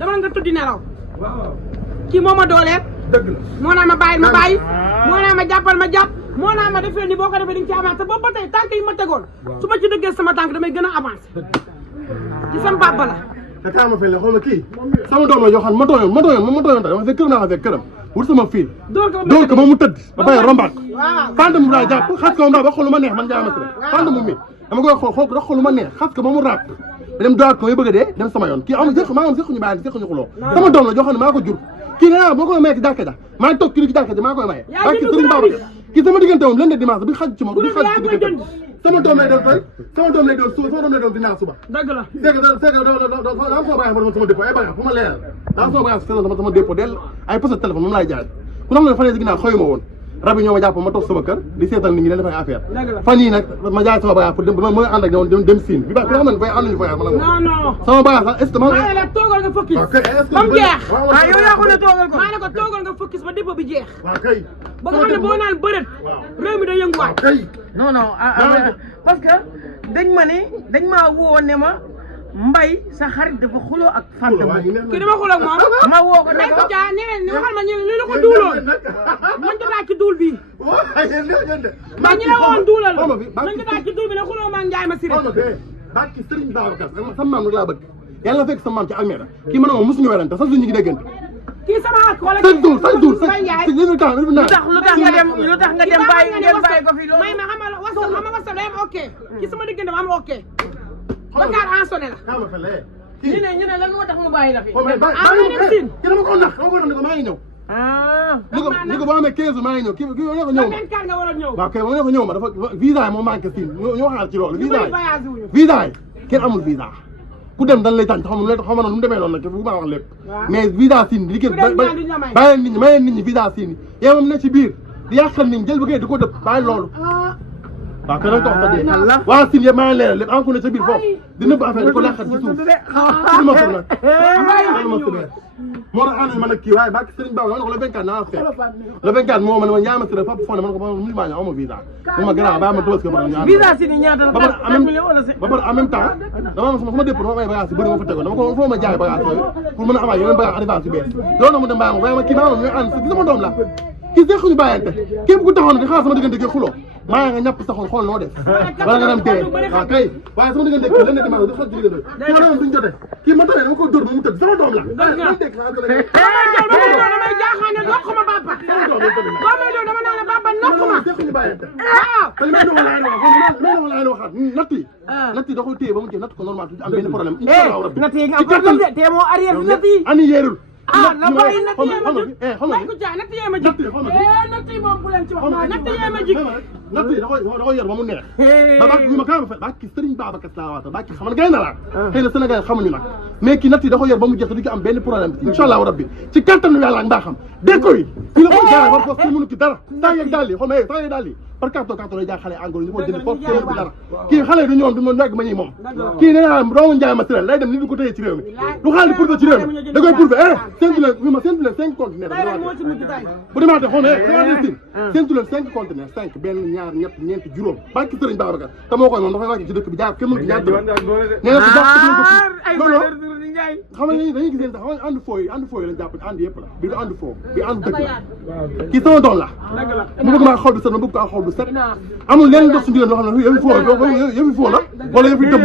dama nga tuddi nelaw kii moo ma dooleel dëgg la moo naa ma bàyyil ma bàyyi moo naa ma jàppal ma jàpp moo naa ma defee ni boo ko defee di nga ci avancé boobu ba tey tànk yi ma tegoon su ma ci dëggee sama tànk damay gën a avancé ci sama papa la te kaa ma fay la xool ma kii sama doom la yoo xam ma tooyoon tey dama fekk këram naa fekk këram wut sama fiil dóor ko ba mu tëdd ba pare rombaat fànn mu daa jàpp xas ko moom daa ba xool lu ma neex man Ndiaye Massiré fànn mu mi dama koy xool da xool lu ma neex xas ko ba mu raap dem dowaat ko may bëgg a dee dem sama yoon kii amul maa ngi séquñu bàyyi séquñu xuloo sama doom la joo xam ne maa ko jur kii nee naa boo koy maye ci jàkka ja maa ngi toog kii ci jàkka ja maa koy maye ak kii Serigne Babacar kii sama diggante moom lundi dimanche bi xaj ci moom bi xaj ci diggante sama doom lay doon fay sama doom lay doon suba sama doom lay doon dinaa suba dëgg la c'est que daa sama bagage ma demoon sama dépôt ay bagage fu ma leeral daa sama bagage sama dépôt del ay poste téléphone moom laay jaay ku xam ne fan yii si ginnaaw xëyuma woon rab yi ñoo ma jàpp ma toog sama kër di seetal nit ñi dañ def ay affaire fan yii nag ma jaay sama bagage pour dem ma ànd ak ñoom dem siin bi ba ku xam ne fay ànduñu voyage ma nag non sama bagage sax est-ce que maa la toogal nga focus ba mu jeex yow yaa ko ne toogal ko maa ne ko toogal nga focus ba dépôt bi jeex waaw kay ba nga xam ne boo naan bërët réew mi day yënguwaat kay non parce que dañ maa woo ne ma Mbaye sa xarit dafa xuloo ak Fanta kii dama xuloo ak moom ma woo ko ne ko caa ñeneen ni waxal ma ñu li la ko duuloon man jotaat ci duul bi ma ñu la woon duulal man jotaat ci duul bi ne xuloo maa Ndiaye Massiré barki Serigne Babacar sama maam nag laa bëgg yàlla na fekk sama maam ci Almere kii man moom mosuñu werante sax suñu ngi déggante kii sama ak wala chaque jour lu tax nga dem bàyyi ko fi loolu may ma xamal wasa day am ok kii sama diggante ma am ok Bakar en sonné la ñu ne lan moo tax mu bàyyi la fi ki dama ko nax ne ko maa ngi ñëw ni ko boo amee 15 jours maa ngi ñëw kii ne ko ñëw ma 24 nga war a ñëw waaw kay ne ko ñëw ma dafa visa yi moo manqué siin ñoo xaar ci loolu visa yi kenn amul visa ku dem dañ lay tànn xam na nu mu demee noonu nag bu ma wax lépp mais visa siin di liggéey bàyyi leen nit ñi visa siin yi yow moom ne ci biir di yàqal nit ñi jël bëggee di ko dëpp bàyyi loolu waaw kay nag toog dee waa siin yëpp maa ngi leeral lépp encore ne ca biir foofu di nëbb affaire di ko laqat ci suuf si ma tur nag moo tax ànd man ak kii waaye barke Serigne Ba ma ne ko le 24 naa fekk le 24 moo ma ne ma Ndiaye Massiré Papa Fone ma ne ko ma ñëw amoo visa mu ma gën a bàyyi ma tabaski ba pare visa si ni ñaata ba pare en même temps dama am sama dépôt dama am ay bagages yu bëri ma fa tegoon dama ko foo ma jaay bagages yooyu pour mën a amaat yeneen bagages arrivage yu bees loolu nag mu dem bàyyi ma waaye ma kii maa moom ñooy ànd si sama doom la kii sequñu bàyyante képp ku taxaw ne di xaar sama diggante gi xuloo maa nga ñàpp sa xol xool noo def wala nga dem tee waaw kay waaye sama diggante kii lan ne dimanche di xol ci diggante kii ma doon duñ jote kii ma tooyee dama ko dóor ba mu tëdd sama doom la damay jaaxaane nokk ma papa boo may doon dama naan la papa nokk ma sequñu bàyyante waaw te li may waxaat natt yi da ko téye ba mu jeex natt ko normal tu am benn problème natt yi nga am problème de te moo arrière bi natt yi ani yeerul na bàyyi natt yee ma jig may ko caa natt yee ma jig natt yi moom bu leen ci wax natt yee ma jig natt yi da koy yor ba mu neex ba ma kaa ma fe bàkki Serigne Babacar saa waata bàkki xam nga gay na laa xëy na Sénégal xamuñu nag mais kii natt yi da koy yor ba mu jeex du ci am benn problème incha allahu rabbi ci kattanu yàlla ak mbaaxam déko yi ci la ko jaay war foofu mënu ki dara saa yeeg daal yi xool ma saa yeeg daal yi par carton lay jaay xale engrais ñu ko jënd foofu kenn bi dara kii xale yi du ñoom du ma nekk ma ñuy moom kii nee naa doomu Ndiaye Massiré lay dem ni du ko téye ci réew mi du xaalis pour ci réew mi da koy prouvé séntu leen 5 conteneurs bu demaatee xool séntu leen 5 conteneurs 5 benn ñaar ñett ñeent juróom barki Serigne Babacar te moo koy moom dafay wàcc ci dëkk bi jaar kenn mënu ci ñaar dërëm nee na si jàpp loolu xam nga dañuy gis xam nga ànd fooy lañ jàpp ànd yëpp la bi du ànd foo bi ànd dëgg la kii sama doom la mu bëgg maa xol du set ma bëgg ko xol du set amul lenn dox suñu loo xam ne yëfi foo la wala yëfi dëmm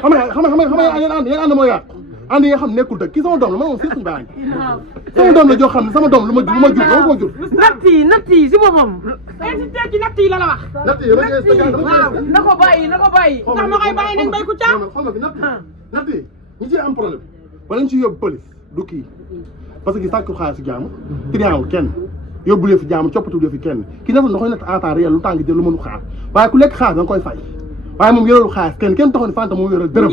xam nga yéen ànd mooy yàq ànd yi nga xam ne nekkul dëgg kii sama doom la ma moom suñu bàyyi sama doom la joo xam ne sama doom lu ma jur dama koo jur natt yi si boppam ci natt yi la la wax natt yi waaw na ko bàyyi ndax ma koy bàyyi nañ bay ku caa xool nga fi natt yi ñi ciy am problème wala ñu ciy yóbbu police du kii parce que sàkku xaalis si jaamu triangle kenn yóbbu leen fi jaamu coppatu leen fi kenn kii natt da koy natt en temps réel lu tàng jël lu mënu xaar waaye ku lekk xaalis da nga koy fay waaye moom yorelu xaalis kenn taxaw ni Fanta moom yoral dërëm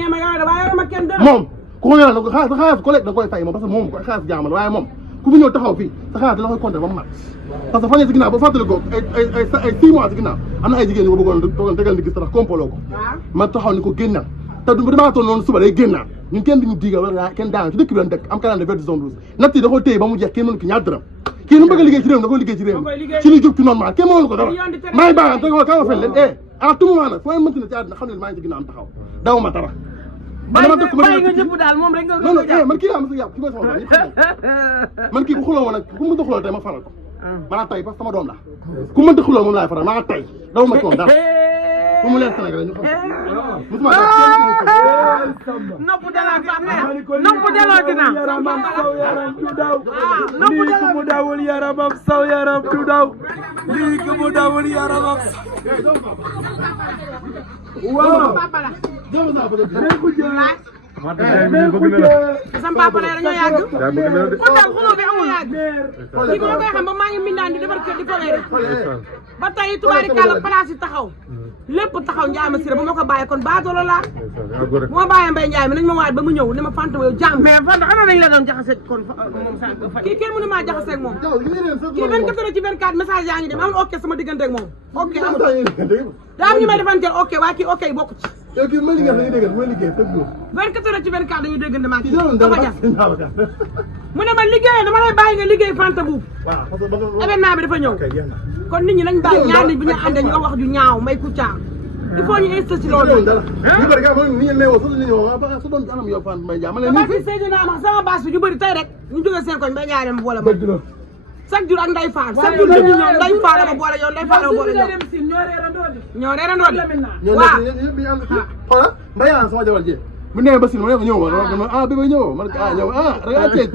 moom ku ko yoral xaalis ko lekk da nga koy fay moom parce que moom xaalis jaamal waaye moom ku fi ñëw taxaw fii sa xaalis da la koy compter ba mu mat parce que fan si ginnaaw ba fàttali ko ay 6 mois si ginnaaw am na ay jigéen yu ma bëggoon tegal di gis tax kompaloo ko ma taxaw ni ko génnal te du damaa toon noonu suba day génnaat ñun kenn duñu diigal wala kenn daanga ci dëkk bi lañ dëkk am canal de verte zone rouge natt yi da koy téye ba mu jeex kenn mënu ki ñaar dërëm kii nu mu bëgg a liggéey ci réew mi da koy liggéey ci réew mi ci lu jub ci normal kenn mënu ko dara maa ngi baaxam te ko kaa ma fen leen à tout moment nag foo mënti ne ci àddina xam ne maa ngi ci ginnaaw am taxaw daw ma dara bàyyi nga ñëpp daal moom rek nga non non man kii laa mos a yàpp ki mooy sama doom man kii bu xuloo woon nag ku mënta xuloo tey ma faral ko maa tay parce que sama doom la ku mënta xuloo moom laay faral maa tay daw ma ci moom dara fu mu leer Sénégal ñu xam musuma nopp dalaa nopp dalaa dina lii ku mu dawul yaramam saw yaram du daw lii ku mu dawul yaramam waaw sama papa la dañoo yàgg kon daal xuloo bi amul yàgg kii ba ma koy xam ba maa ngi mindaan di defar kër di folee ba tey tubaari kàlla place yi taxaw lépp taxaw Ndiaye ma siré ba ma ko bàyyee kon baadoolo laa bu ma bàyyee Mbaye Ndiaye mi nañ ma waat ba mu ñëw ne ma Fanta yow jàng mais Fanta xanaa dañ la doon jaxase kon moom sax kii kenn mënu maa jaxase ak moom kii 24 heures ci 24 message yaa ngi dem amul ok sama diggante ak moom ok amul daa am ñu may defanteel ok waaye kii ok bokku ci yow kii ma liggéey dañuy dégg mooy liggéey tëb ñu 24 heures ci 24 dañuy déggante maa kii dara dafa jas mu ne ma liggéey dama lay bàyyi nga liggéey Fanta buub waaw parce que événement bi dafa ñëw kon nit ñi nañ bàyyi ñaar nit bu ñu àndee ñu wax ju ñaaw may ku caa il faut ñu insisté ci loolu dara ñu bari ga ni ñu neewoo sax ñu wax ba sa doon anam yow Fanta Mbaye Ndiaye ma leen parce que Seydina ma sama baas bi ñu bëri tey rek ñu jógee seen koñ Mbaye Ndiaye dem boole ma chaque jour ak Ndeye Fall chaque jour dañuy ñëw Ndeye Fall la ma boole yow Ndeye Fall la ma boole yow ñoo reerandoo de waaw ñoo bi am xoolal Mbaye sama jabar ji bu nee ba si ma ne ko ñëw ma ah bébé ñëw ma ne ah ñëw ah da ngaa ceeb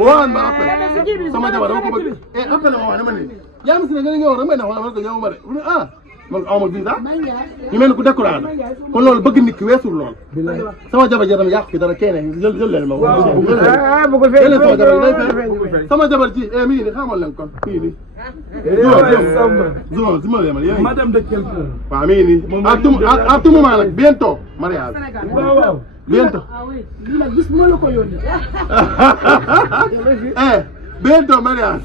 waan ma appel sama jabar dama ko bëgg appel ma wax ne ma ne yaa si ne nga ñëw rek may ne wala ma ne ko ñëw ma de mu ne ah man aw ma visa ñu mel ni ku découragé kon loolu bëgg nit ki weesul lool sama jabar ji tam yàq fi dara kenn jël leen ma jël sama jabar day fay sama jabar ji mi ngi ni xamal leen kon mi ngi ni zuma leen ma yéen madame de quelqu'un waaw mi ngi ni à tout moment nag bientôt mariage waaw bientôt lii nag bis moo la ko yónnee bientôt mariage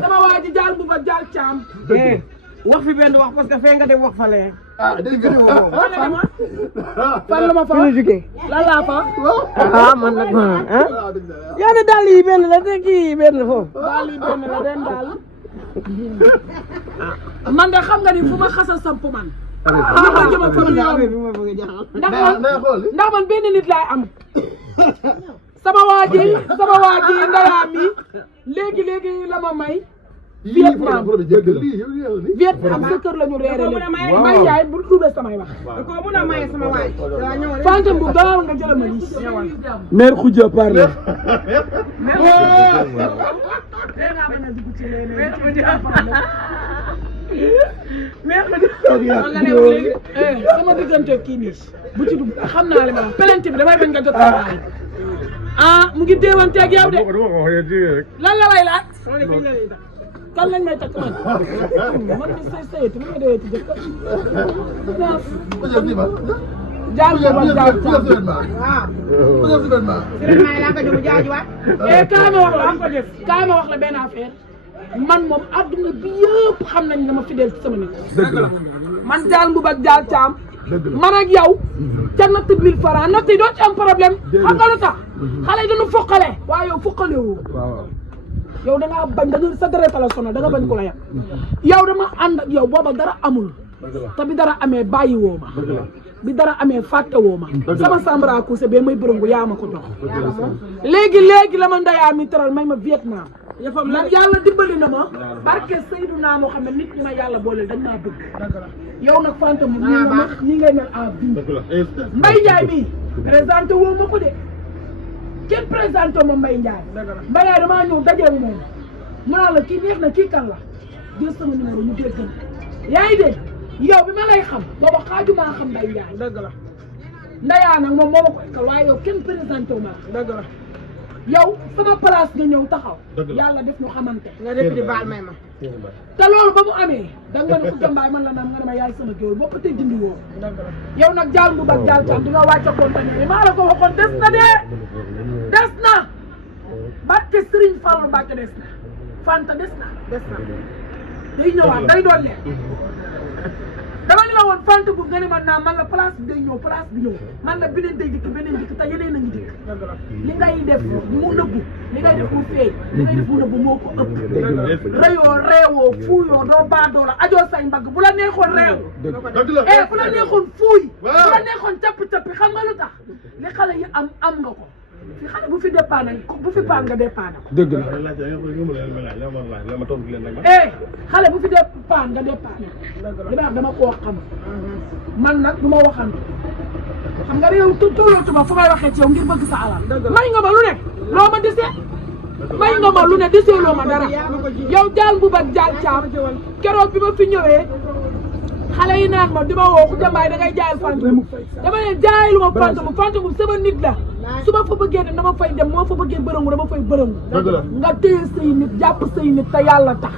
sama waa ji jaal bu ba jaal caam wax fi benn wax parce que fee nga dem wax fa lee dégg nga fan la ma fa jógee lan laa fa ah man nag yaa ne daal yi benn la te kii benn foofu daal yi benn la den daal man de xam nga ni fu ma xasa samp man ma ko jëma fa ndax man benn nit laay am sama waa ji ndayaa mi léegi la ma may Vietnam sa kër la ñu reere léegi may jaay bu duubee samay wax ko mun a maye sama waay Fanta bu gaawal nga jëla ma lii mère Khoudia parle sama diggante kii nii bu ci dugg xam naa li ma wax plainte bi damay bañ nga jot ah mu ngi déewanteeg yow de lan la lay laaj kan lañ may takk man man mi say saytu mi nga dee ci jëkk jaal ko ba jaal kaay ma wax la benn affaire man moom adduna bi yëpp xam nañ dama fidèle ci sama nit man jaal mbu ba jaal caam man ak yow ca natt 1000 francs natt yi doo ci am problème xam nga lu tax xale yi dañu foqale waaye yow foqale woo yow da ngaa bañ da nga sa deret la sonal da nga bañ ko la yàq yow dama ànd ak yow booba dara amul te bi dara amee bàyyi woo ma bi dara amee fàtte woo ma sama sambara couché bee may bërëngu yaa ma ko jox léegi la ma ndayaa mi teral may ma Vietnam yëfam la yàlla dimbali na ma barke Seydina Mohamed nit ñi ma yàlla booleel dañ maa bëgg yow nag Fanta mu ñi ngay mel en vie Mbaye Ndiaye mii présenté woo ma ko de kenn présenté ma Mbaye Ndiaye Mbaye Ndiaye damaa ñëw dajeeg moom mu naa la kii neex na kii kan la jël sama numéro ñu dégg yaa ngi dégg yow bi ma lay xam booba xaaju maa xam Mbaye Ndiaye dëgg la ndayaa nag moom moo ma ko ekkal waaye yow kenn présenté wu ma dëgg la yow sama place nga ñëw taxaw yàlla def ñu xamante nga def di baal may ma te loolu ba mu amee da nga ne ko jàmbaay man la naan nga ne ma yaay sama géwél boo ko tey dindi woo yow nag jaal bu bak jaal caam di nga wàcce conteneur yi maa la ko waxoon des na de des na barke Serigne Fallou Mbacke des na Fanta des na day ñëwaat day doon leen dama ñu la woon Fanta bu nga ne man naa man la place bi day ñëw place bi ñëw man la beneen day dikk beneen dikk te yeneen a ngi dikk li ngay def mu nëbbu li ngay def mu feeñ li ngay def mu nëbbu moo ko ëpp rayoo reewoo fuuyoo doo baadoo la ajoo say mbagg bu la neexoon reew bu la neexoon fuuy bu la neexoon cappi xam nga lu tax li xale yi am nga ko fi xale bu fi dépanne bu fi paan nga dépanne ko dëgg la xale bu fi dépanne nga dépanne li ma wax dama koo xam man nag du ma waxantu xam nga yow tollootuma fu may waxee ci yow ngir bëgg sa alal may nga ma lu ne loo ma desee may nga ma lu ne desee loo ma dara yow jaal bu bak jaal caam keroog bi ma fi ñëwee xale yi naan ma di ma woo ku jambaay da ngay jaayal fantôme dama leen jaayalu ma fantôme sama nit la su ma fa bëggee dem dama fay dem moo fa bëggee bërëngu dama fay bërëngu nga téye say nit jàpp say nit te yàlla tax